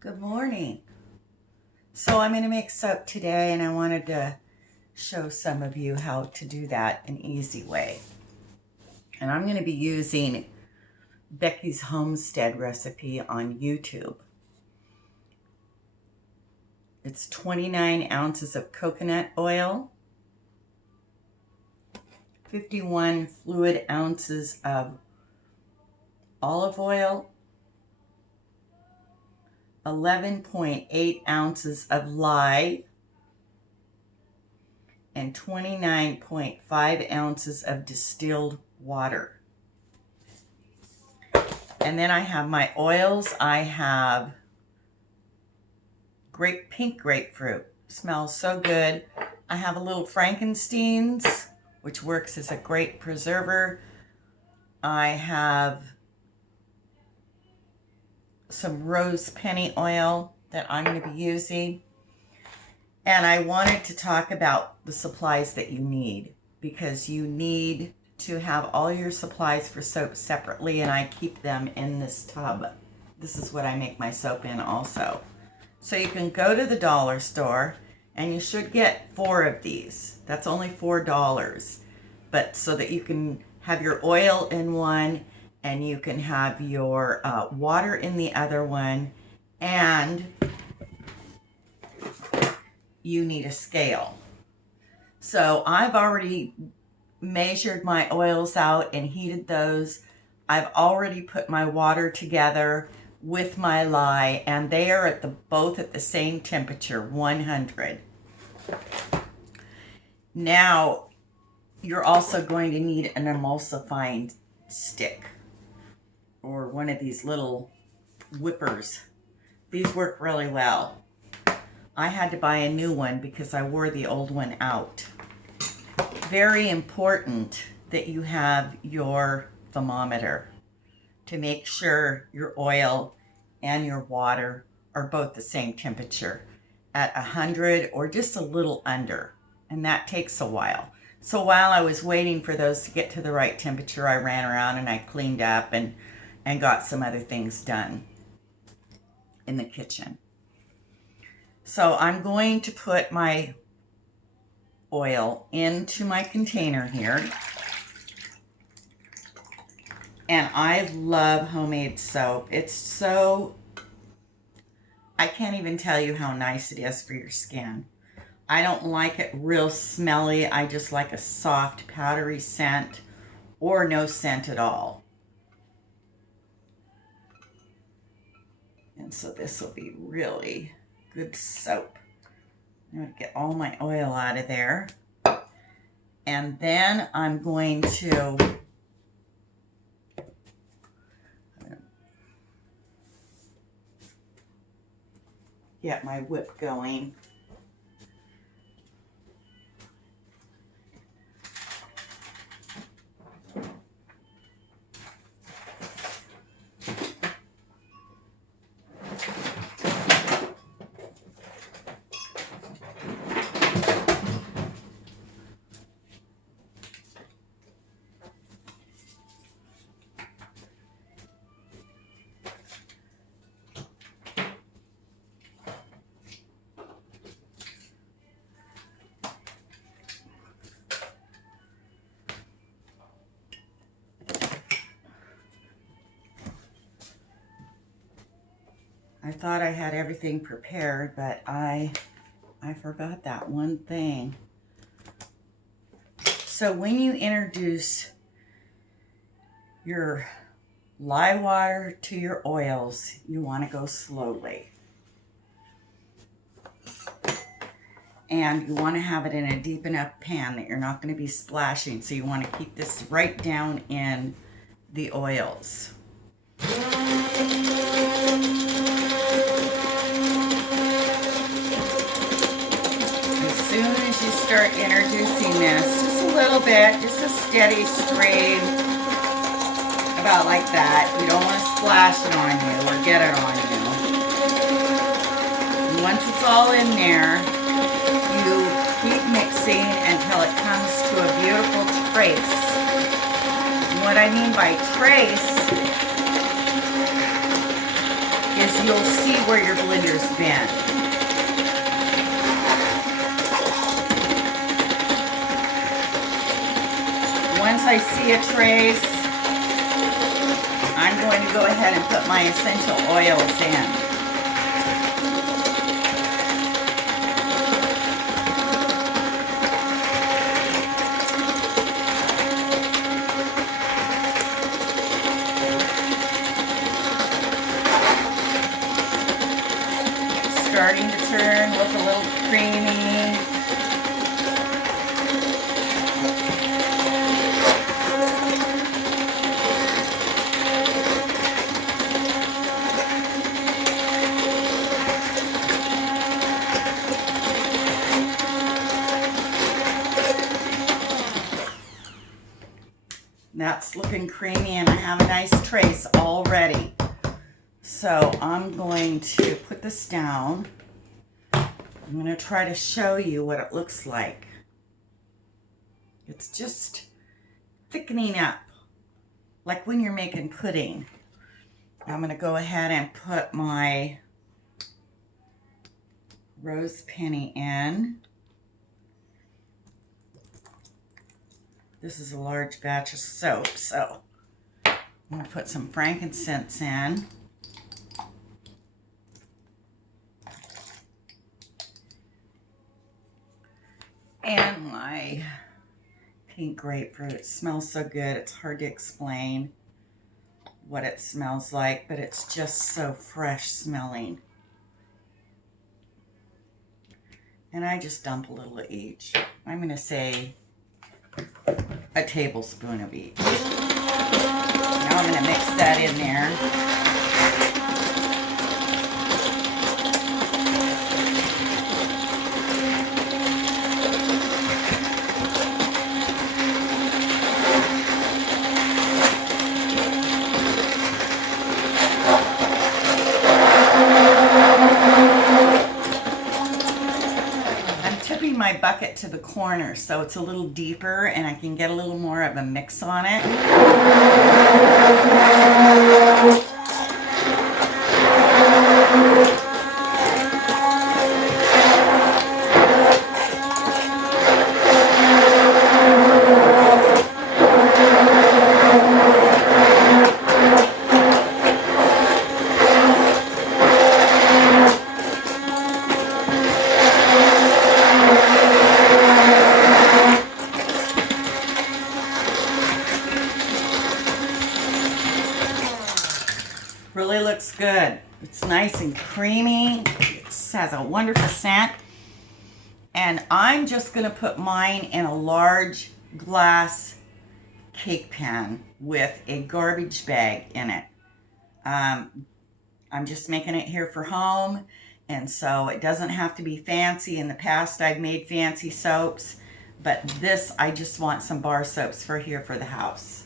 Good morning. So I'm going to make soap today, and I wanted to show some of you how to do that an easy way. And I'm going to be using Becky's Homestead recipe on YouTube. It's 29 ounces of coconut oil, 51 fluid ounces of olive oil, 11.8 ounces of lye, and 29.5 ounces of distilled water. And then I have my oils. I have pink grapefruit. Smells so good. I have a little Frankenstein's, which works as a great preserver. I have some rose penny oil that I'm going to be using. And I wanted to talk about the supplies that you need, because you need to have all your supplies for soap separately, and I keep them in this tub. This is what I make my soap in also. So you can go to the dollar store and you should get 4 of these. That's only $4, but so that you can have your oil in one and you can have your water in the other one, and you need a scale. So I've already measured my oils out and heated those. I've already put my water together with my lye, and they are both at the same temperature, 100. Now you're also going to need an emulsifying stick or one of these little whippers. These work really well. I had to buy a new one because I wore the old one out. Very important that you have your thermometer to make sure your oil and your water are both the same temperature at 100 or just a little under, and that takes a while. So while I was waiting for those to get to the right temperature, I ran around and I cleaned up and got some other things done in the kitchen. So I'm going to put my oil into my container here. And I love homemade soap. It's so, I can't even tell you how nice it is for your skin. I don't like it real smelly. I just like a soft, powdery scent or no scent at all. And so this will be really good soap. I'm going to get all my oil out of there. And then I'm going to get my whip going. I thought I had everything prepared, but I forgot that one thing. So when you introduce your lye water to your oils, you want to go slowly. And you want to have it in a deep enough pan that you're not going to be splashing. So you want to keep this right down in the oils. As soon as you start introducing this, just a little bit, just a steady stream, about like that. You don't want to splash it on you or get it on you. And once it's all in there, you keep mixing until it comes to a beautiful trace. And what I mean by trace is you'll see where your blender's been. Once I see a trace, I'm going to go ahead and put my essential oils in. Starting to turn, look a little creamy. That's looking creamy and I have a nice trace already. So I'm going to put this down. I'm going to try to show you what it looks like. It's just thickening up, like when you're making pudding. I'm going to go ahead and put my rose penny in. This is a large batch of soap, so I'm going to put some frankincense in. And my pink grapefruit. It smells so good. It's hard to explain what it smells like, but it's just so fresh smelling. And I just dump a little of each. I'm going to say a tablespoon of each. Now I'm going to mix that in there. My bucket to the corner so it's a little deeper and I can get a little more of a mix on it. Really looks good. It's nice and creamy. It has a wonderful scent. And I'm just going to put mine in a large glass cake pan with a garbage bag in it. I'm just making it here for home, and so it doesn't have to be fancy. In the past, I've made fancy soaps, but this, I just want some bar soaps for here for the house.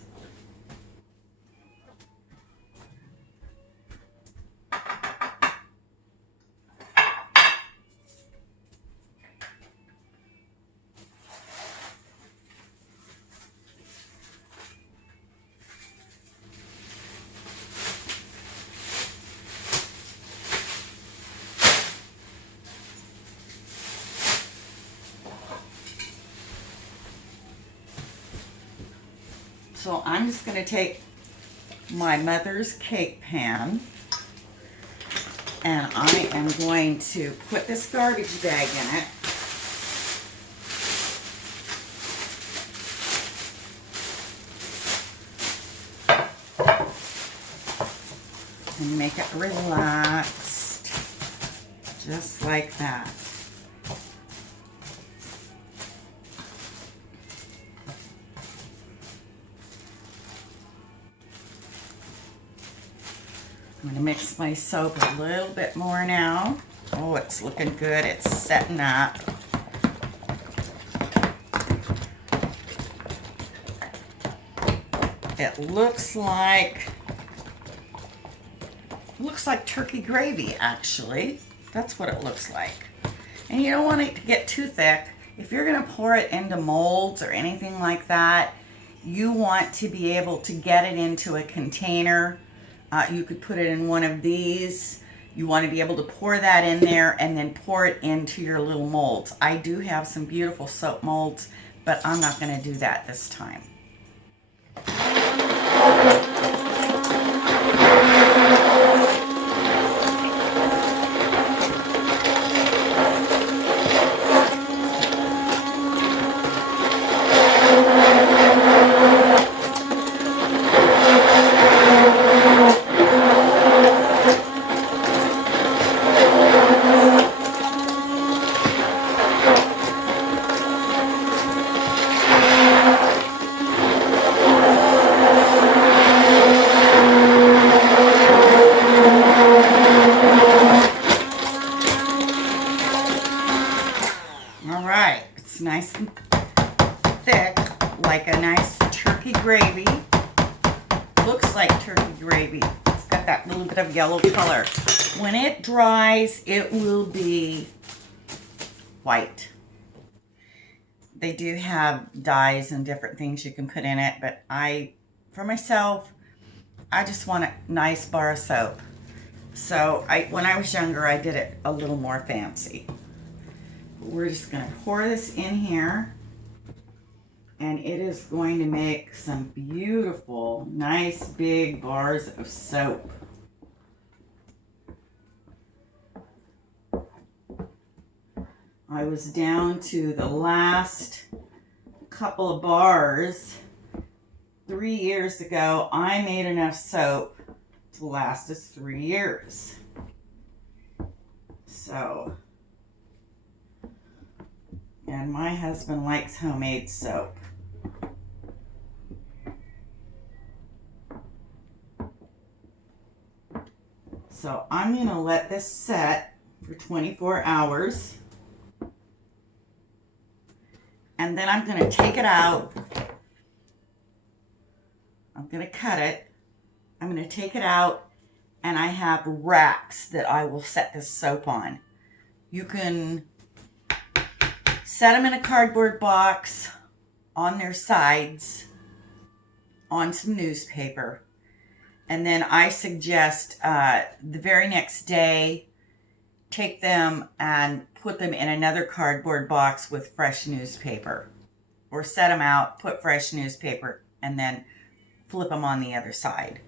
So I'm just going to take my mother's cake pan and I am going to put this garbage bag in it. And make it relaxed, just like that. I'm going to mix my soap a little bit more now. Oh, it's looking good. It's setting up. It looks like turkey gravy, actually. That's what it looks like. And you don't want it to get too thick. If you're going to pour it into molds or anything like that, you want to be able to get it into a container. You could put it in one of these You want to be able to pour that in there and then pour it into your little molds. I do have some beautiful soap molds, but I'm not going to do that this time. All right, it's nice and thick, like a nice turkey gravy. Looks like turkey gravy. It's got that little bit of yellow color. When it dries, it will be white. They do have dyes and different things you can put in it, but for myself, I just want a nice bar of soap. So when I was younger, I did it a little more fancy. We're just going to pour this in here, and it is going to make some beautiful, nice big bars of soap. I was down to the last couple of bars 3 years ago. I made enough soap to last us 3 years. So, and my husband likes homemade soap. So I'm going to let this set for 24 hours. And then I'm going to take it out. I'm going to cut it. I'm going to take it out, and I have racks that I will set this soap on. You can set them in a cardboard box on their sides on some newspaper. And then I suggest the very next day, take them and put them in another cardboard box with fresh newspaper. Or set them out, put fresh newspaper, and then flip them on the other side.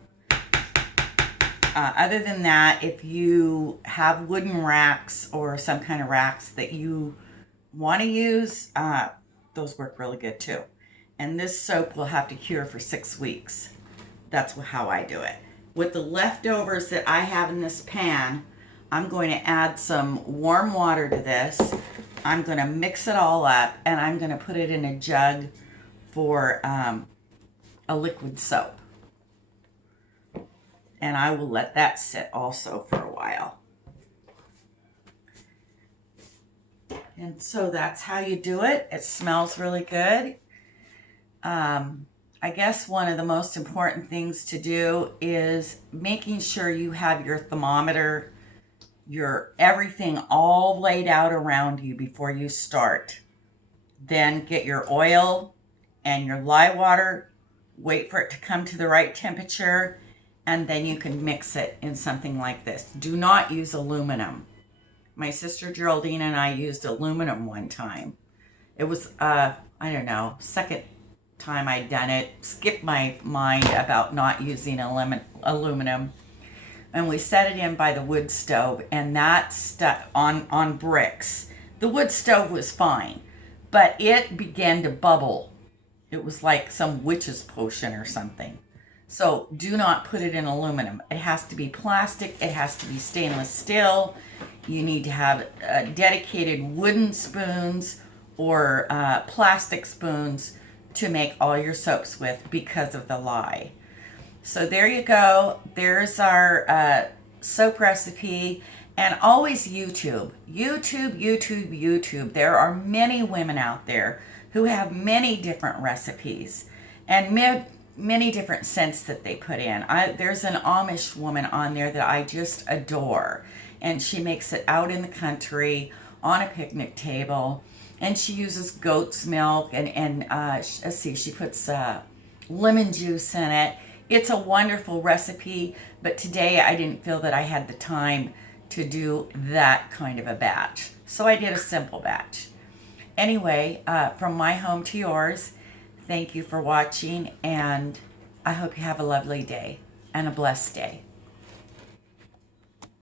Other than that, if you have wooden racks or some kind of racks that you want to use, those work really good too. And this soap will have to cure for 6 weeks. That's how I do it. With the leftovers that I have in this pan, I'm going to add some warm water to this. I'm going to mix it all up, and I'm going to put it in a jug for a liquid soap. And I will let that sit also for a while. And so that's how you do it. It smells really good. I guess one of the most important things to do is making sure you have your thermometer, your everything all laid out around you before you start. Then get your oil and your lye water, wait for it to come to the right temperature, and then you can mix it in something like this. Do not use aluminum. My sister Geraldine and I used aluminum one time. It was, I don't know, second time I'd done it. Skipped my mind about not using aluminum. And we set it in by the wood stove, and that stuck on bricks. The wood stove was fine, but it began to bubble. It was like some witch's potion or something. So do not put it in aluminum. It has to be plastic. It has to be stainless steel. You need to have dedicated wooden spoons or plastic spoons to make all your soaps with because of the lye. So there you go. There's our soap recipe. And always YouTube. YouTube. There are many women out there who have many different recipes and many different scents that they put in. There's an Amish woman on there that I just adore. And she makes it out in the country on a picnic table. And she uses goat's milk and let's see, she puts lemon juice in it. It's a wonderful recipe, but today I didn't feel that I had the time to do that kind of a batch. So I did a simple batch. Anyway, from my home to yours, thank you for watching, and I hope you have a lovely day and a blessed day.